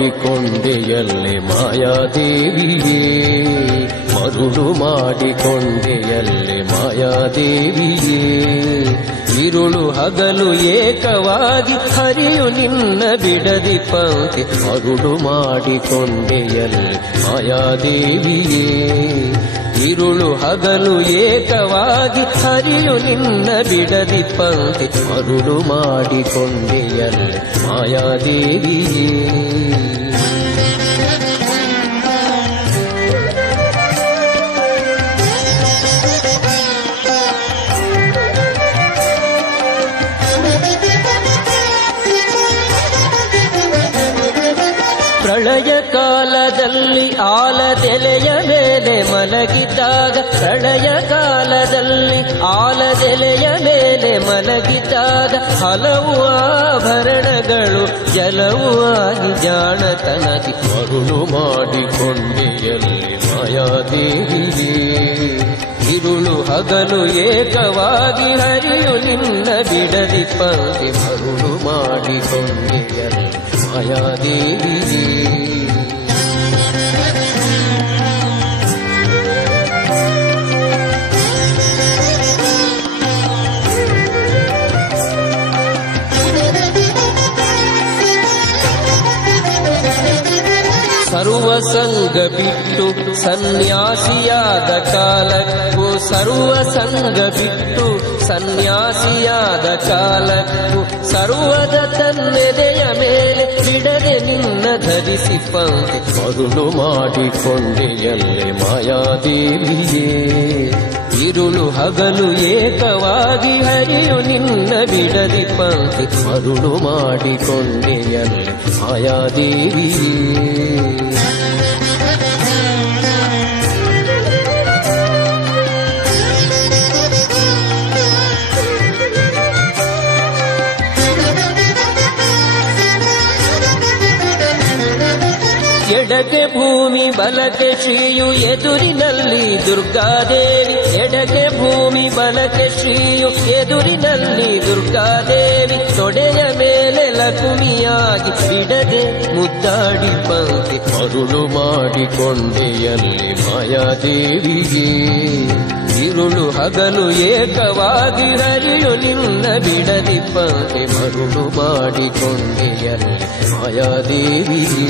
ಮಾಡಿಕೊಂಡೆಯಲ್ಲೇ ಮಾಯಾದೇವಿಯೇ, ಮರುಳು ಮಾಡಿಕೊಂಡೆಯಲ್ಲೇ ಮಾಯಾದೇವಿಯೇ. ಇರುಳು ಹಗಲು ಏಕವಾಗಿ ಹರಿಯು ನಿನ್ನ ಬಿಡದಿ ಪಂಕ್ತಿ, ಮರುಳು ಮಾಡಿಕೊಂಡೆಯಲ್ಲೇ ಮಾಯಾದೇವಿಯೇ. ಇರುಳು ಹಗಲು ಏಕವಾಗಿ ಹರಿಯು ನಿನ್ನ ಬಿಡದಿ ಪಂಕ್ತಿ, ಮರುಳು ಮಾಡಿಕೊಂಡೆಯಲ್ಲೇ ಮಾಯಾದೇವಿಯೇ. ಪ್ರಳಯ ಕಾಲದಲ್ಲಿ ಆಲದೆಲೆಯ ಮೇಲೆ ಮಲಗಿದಾಗ, ಪ್ರಳಯ ಕಾಲದಲ್ಲಿ ಆಲದೆಲೆಯ ಮೇಲೆ ಮಲಗಿದಾಗ, ಹಲವು ಆಭರಣಗಳು ಜಲವು ಆಗಿ ಜಾಣತನದಿ, ಮರುಳು ಮಾಡಿಕೊಂಡೆಯಲ್ಲೇ ಮಾಯಾದೇವಿಯೇ. ಇರುಳು ಹಗಲು ಏಕವಾಗಿ ಹರಿಯು ನಿನ್ನ ಬಿಡದಿ ಪಂಕ್ತಿ, ಮರುಳು ಮಾಡಿಕೊಂಡೆಯಲ್ಲೇ ಮಾಯಾದೇವಿಯೇ. ಸರ್ವಸಂಗ ಬಿಟ್ಟು ಸನ್ಯಾಸಿಯಾದ ಕಾಲಕ್ಕೂ, ಸರ್ವಸಂಗ ಬಿಟ್ಟು ಸನ್ಯಾಸಿಯಾದ ಕಾಲಕ್ಕೂ, ಸರ್ವದ ತನ್ನೆದೆಯ ಮೇಲೆ ಬಿಡದೆ ನಿನ್ನ ಧರಿಸಿ ಪಂಕ್ತಿ, ಮರುಳು ಮಾಡಿಕೊಂಡೆಯಲ್ಲೇ ಮಾಯಾದೇವಿಯೇ. ಇರುಳು ಹಗಲು ಏಕವಾಗಿ ಹರಿಯು ನಿನ್ನ ಬಿಡದಿ ಪಂಕ್ತಿ, ಮರುಳು ಮಾಡಿಕೊಂಡೆಯಲ್ಲೇ ಮಾಯಾದೇವಿಯೇ. ಎಡಕ್ಕೆ ಭೂಮಿ ಬಲಕ್ಕೆ ಶ್ರೀಯು ಎದುರಿನಲ್ಲಿ ದುರ್ಗಾದೇವಿ, ಎಡಕ್ಕೆ ಭೂಮಿ ಬಲಕ್ಕೆ ಶ್ರೀಯು ಎದುರಿನಲ್ಲಿ ದುರ್ಗಾದೇವಿ. ತೊಡೆಯ ಮೇಲೆ ಲಕ್ಷ್ಮಿಯಾಗಿ ಬಿಡದೆ ಮುದ್ದಾಡಿ ಪಂಕ್ತಿ, ಮರುಳು ಮಾಡಿಕೊಂಡೆಯಲ್ಲೇ ಮಾಯಾದೇವಿಯೇ. ಇರುಳು ಹಗಲು ಏಕವಾಗಿ ಹರಿಯು ನಿನ್ನ ಬಿಡದಿ ಪಂಕ್ತಿ, ಮರುಳು ಮಾಡಿಕೊಂಡೆಯಲ್ಲೇ ಮಾಯಾದೇವಿಯೇ.